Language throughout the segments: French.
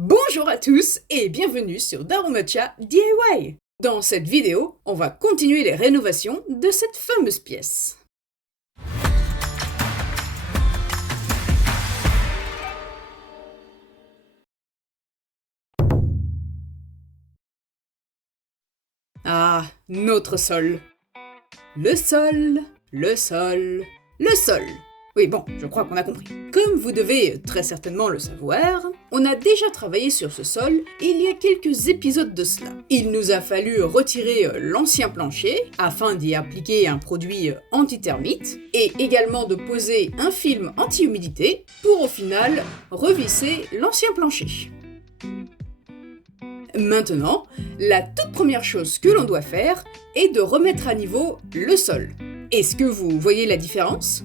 Bonjour à tous et bienvenue sur Darumacha DIY. Dans cette vidéo, on va continuer les rénovations de cette fameuse pièce. Ah, notre sol. Le sol, le sol, le sol. Oui, bon, je crois qu'on a compris. Comme vous devez très certainement le savoir, on a déjà travaillé sur ce sol il y a quelques épisodes de cela. Il nous a fallu retirer l'ancien plancher afin d'y appliquer un produit anti-termite et également de poser un film anti-humidité pour au final revisser l'ancien plancher. Maintenant, la toute première chose que l'on doit faire est de remettre à niveau le sol. Est-ce que vous voyez la différence ?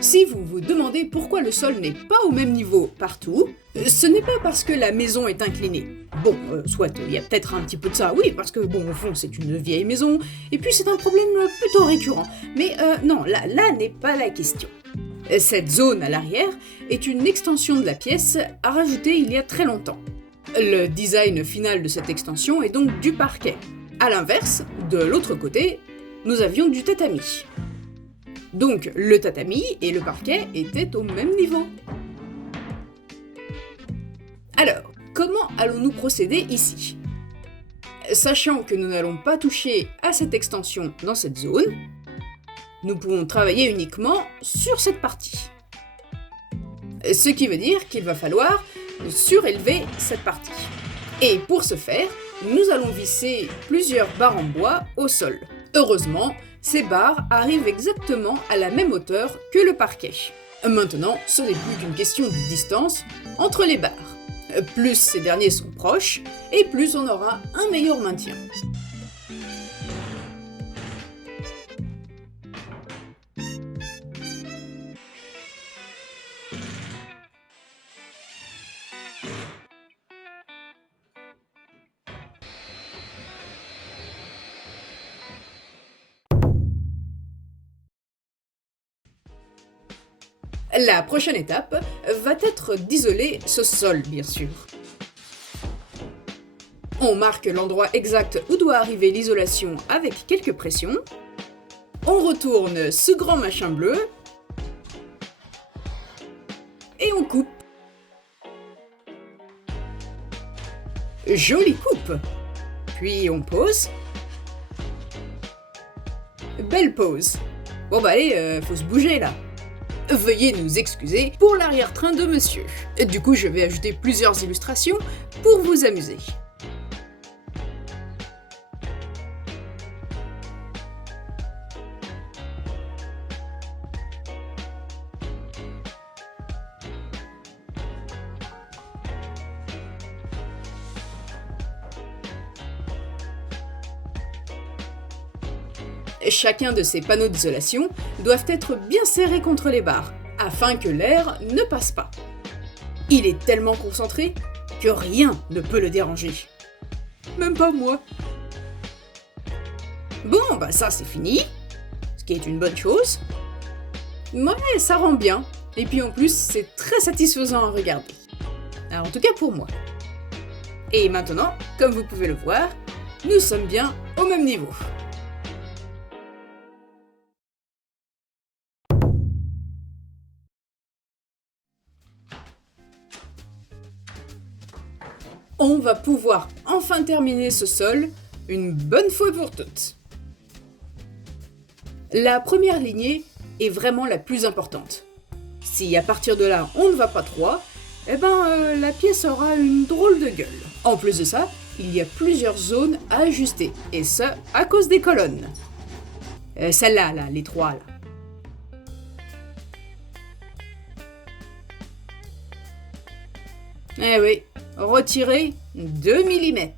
Si vous vous demandez pourquoi le sol n'est pas au même niveau partout, ce n'est pas parce que la maison est inclinée. Bon, soit il y a peut-être un petit peu de ça, oui, parce que bon, au fond, c'est une vieille maison, et puis c'est un problème plutôt récurrent. Mais non, là n'est pas la question. Cette zone à l'arrière est une extension de la pièce à rajouter il y a très longtemps. Le design final de cette extension est donc du parquet. A l'inverse, de l'autre côté, nous avions du tatami. Donc le tatami et le parquet étaient au même niveau. Alors, comment allons-nous procéder ici ? Sachant que nous n'allons pas toucher à cette extension dans cette zone, nous pouvons travailler uniquement sur cette partie. Ce qui veut dire qu'il va falloir surélever cette partie. Et pour ce faire, nous allons visser plusieurs barres en bois au sol. Heureusement, ces barres arrivent exactement à la même hauteur que le parquet. Maintenant, ce n'est plus qu'une question de distance entre les barres. Plus ces derniers sont proches, et plus on aura un meilleur maintien. La prochaine étape va être d'isoler ce sol, bien sûr. On marque l'endroit exact où doit arriver l'isolation avec quelques pressions. On retourne ce grand machin bleu. Et on coupe. Jolie coupe. Puis on pose. Belle pose. Bon bah allez, faut se bouger là. Veuillez nous excuser pour l'arrière-train de monsieur. Du coup, je vais ajouter plusieurs illustrations pour vous amuser. Chacun de ces panneaux d'isolation doivent être bien serrés contre les barres, afin que l'air ne passe pas. Il est tellement concentré que rien ne peut le déranger. Même pas moi. Bon, bah ça c'est fini, ce qui est une bonne chose. Ouais, ça rend bien, et puis en plus c'est très satisfaisant à regarder. Alors, en tout cas pour moi. Et maintenant, comme vous pouvez le voir, nous sommes bien au même niveau. On va pouvoir enfin terminer ce sol une bonne fois pour toutes. La première lignée est vraiment la plus importante. Si à partir de là on ne va pas droit, la pièce aura une drôle de gueule. En plus de ça, il y a plusieurs zones à ajuster, et ce, à cause des colonnes. Celles-là, là, les trois là. Eh oui, retirer 2 mm.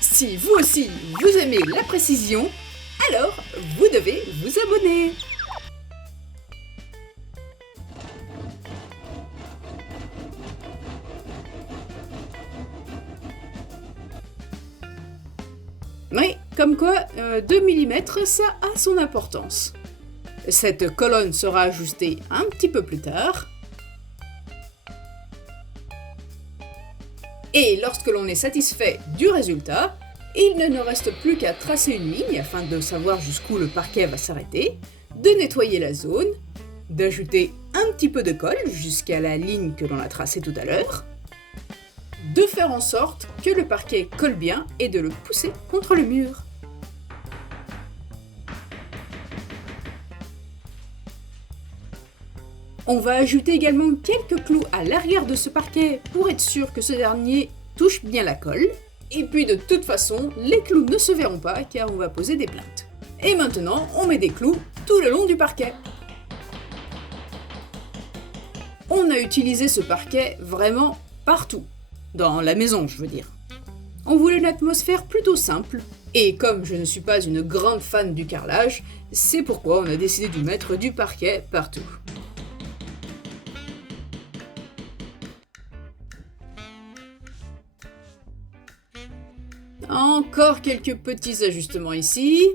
Si vous aussi vous aimez la précision, alors vous devez vous abonner. Oui, comme quoi 2 mm ça a son importance. Cette colonne sera ajustée un petit peu plus tard. Et lorsque l'on est satisfait du résultat, il ne nous reste plus qu'à tracer une ligne afin de savoir jusqu'où le parquet va s'arrêter, de nettoyer la zone, d'ajouter un petit peu de colle jusqu'à la ligne que l'on a tracée tout à l'heure, de faire en sorte que le parquet colle bien et de le pousser contre le mur. On va ajouter également quelques clous à l'arrière de ce parquet pour être sûr que ce dernier touche bien la colle. Et puis de toute façon, les clous ne se verront pas car on va poser des plinthes. Et maintenant, on met des clous tout le long du parquet. On a utilisé ce parquet vraiment partout. Dans la maison, je veux dire. On voulait une atmosphère plutôt simple. Et comme je ne suis pas une grande fan du carrelage, c'est pourquoi on a décidé de mettre du parquet partout. Encore quelques petits ajustements ici.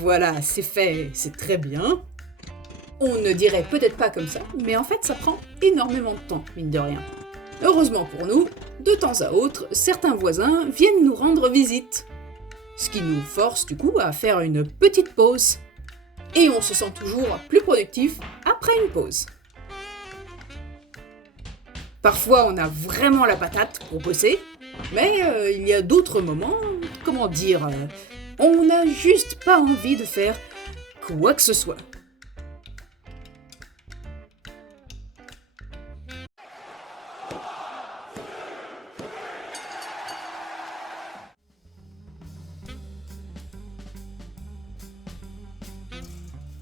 Voilà, c'est fait, c'est très bien. On ne dirait peut-être pas comme ça, mais en fait ça prend énormément de temps, mine de rien. Heureusement pour nous, de temps à autre, certains voisins viennent nous rendre visite. Ce qui nous force du coup à faire une petite pause. Et on se sent toujours plus productif après une pause. Parfois on a vraiment la patate pour bosser, mais il y a d'autres moments, comment dire, on n'a juste pas envie de faire quoi que ce soit.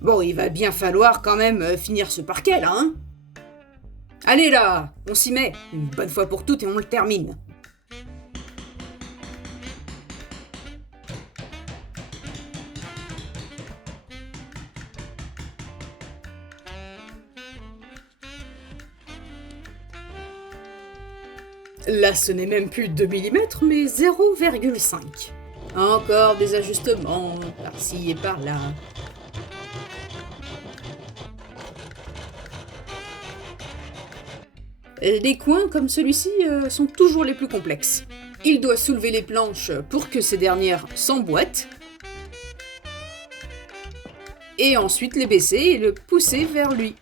Bon, il va bien falloir quand même finir ce parquet là, hein? Allez là, on s'y met, une bonne fois pour toutes et on le termine. Là, ce n'est même plus 2 mm, mais 0,5. Encore des ajustements, par-ci et par-là. Les coins comme celui-ci sont toujours les plus complexes. Il doit soulever les planches pour que ces dernières s'emboîtent, et ensuite les baisser et le pousser vers lui.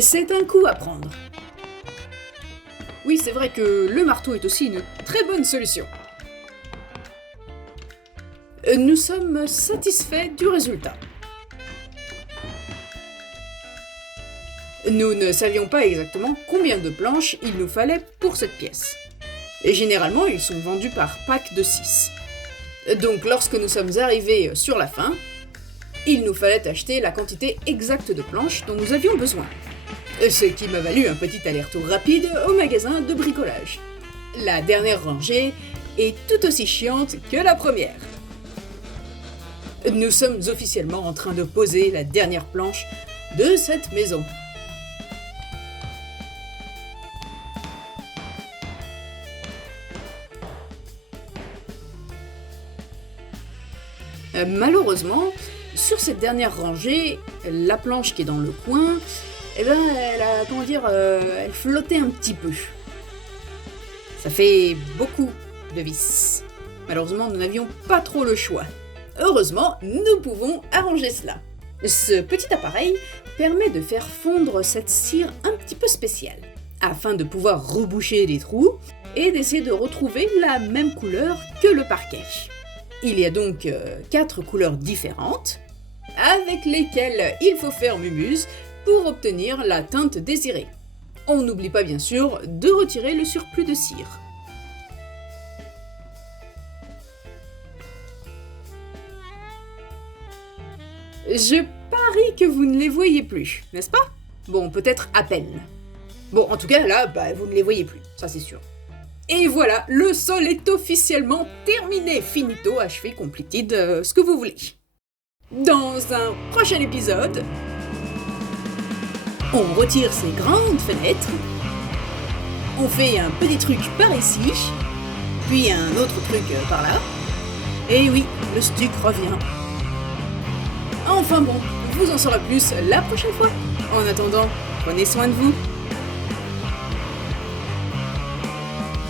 C'est un coup à prendre. Oui, c'est vrai que le marteau est aussi une très bonne solution. Nous sommes satisfaits du résultat. Nous ne savions pas exactement combien de planches il nous fallait pour cette pièce. Et généralement, ils sont vendus par pack de 6. Donc lorsque nous sommes arrivés sur la fin, il nous fallait acheter la quantité exacte de planches dont nous avions besoin. Ce qui m'a valu un petit aller-retour rapide au magasin de bricolage. La dernière rangée est tout aussi chiante que la première. Nous sommes officiellement en train de poser la dernière planche de cette maison. Malheureusement, sur cette dernière rangée, la planche qui est dans le coin, elle flottait un petit peu. Ça fait beaucoup de vis. Malheureusement, nous n'avions pas trop le choix. Heureusement, nous pouvons arranger cela. Ce petit appareil permet de faire fondre cette cire un petit peu spéciale, afin de pouvoir reboucher les trous et d'essayer de retrouver la même couleur que le parquet. Il y a donc 4 couleurs différentes, avec lesquelles il faut faire mumuse pour obtenir la teinte désirée. On n'oublie pas bien sûr de retirer le surplus de cire. Je parie que vous ne les voyez plus, n'est-ce pas? Bon, peut-être à peine. Bon, en tout cas, là, vous ne les voyez plus, ça c'est sûr. Et voilà, le sol est officiellement terminé, finito, achevé, completed, ce que vous voulez. Dans un prochain épisode, on retire ces grandes fenêtres, on fait un petit truc par ici, puis un autre truc par là, et oui, le stuc revient. Enfin bon, vous en saurez plus la prochaine fois. En attendant, prenez soin de vous.